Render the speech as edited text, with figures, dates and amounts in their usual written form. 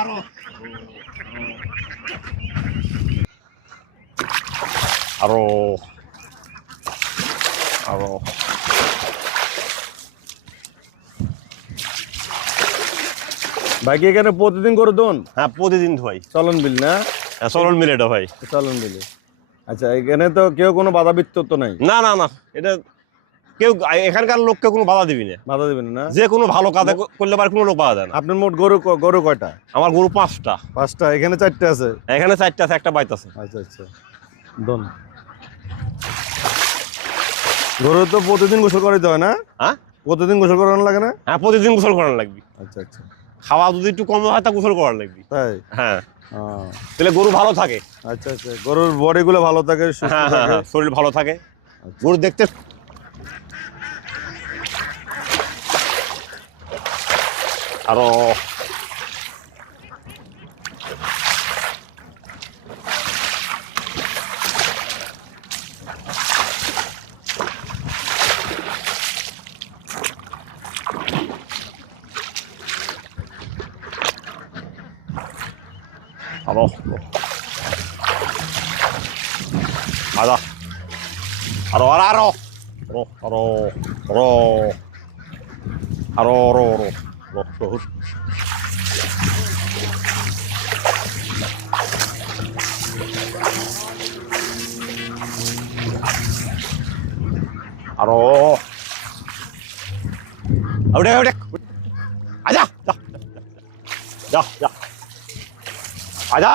আরো আরো ভাই কি এখানে প্রতিদিন করে দোন? হ্যাঁ প্রতিদিন ভাই চলন বিল না? চলন মিলে এটা ভাই চলন বিলে। আচ্ছা এখানে তো কেউ কোনো বাধা বিত্তত নাই? না না না এটা কেউ এখানকার লোককে কোনো বাধা দিবি না, বাধা দিবেন না? যে কোনো ভালো কাজ করলে পারে কোনো লোক বাধা দেয় না। আপনার মোট গরু গরু কয়টা? আমার গরু 5টা। 5টা? এখানে 4টে আছে? এখানে 4টা আছে, একটা বাইত আছে। আচ্ছা আচ্ছা দোন। গরু তো প্রতিদিন গোসল করাইতে হয় না? হ্যাঁ প্রতিদিন গোসল করানো লাগে না? হ্যাঁ প্রতিদিন গোসল করানো লাগবে। আচ্ছা আচ্ছা খাওয়া যদি একটু কম হয় তা গোসল করানো লাগবে। তাই? হ্যাঁ ও, তাহলে গরু ভালো থাকে। আচ্ছা আচ্ছা গরুর বডি গুলো ভালো থাকে, সুস্থ হ্যাঁ হ্যাঁ থাকে। হ্যাঁ শরীর ভালো থাকে। আচ্ছা। গরু দেখতে আরো আরো আদা আরো আরো আরো আরো আরো আরো আরো আরো আরো আরো അവിടെ അവിടെ আজা যা যা যা আজা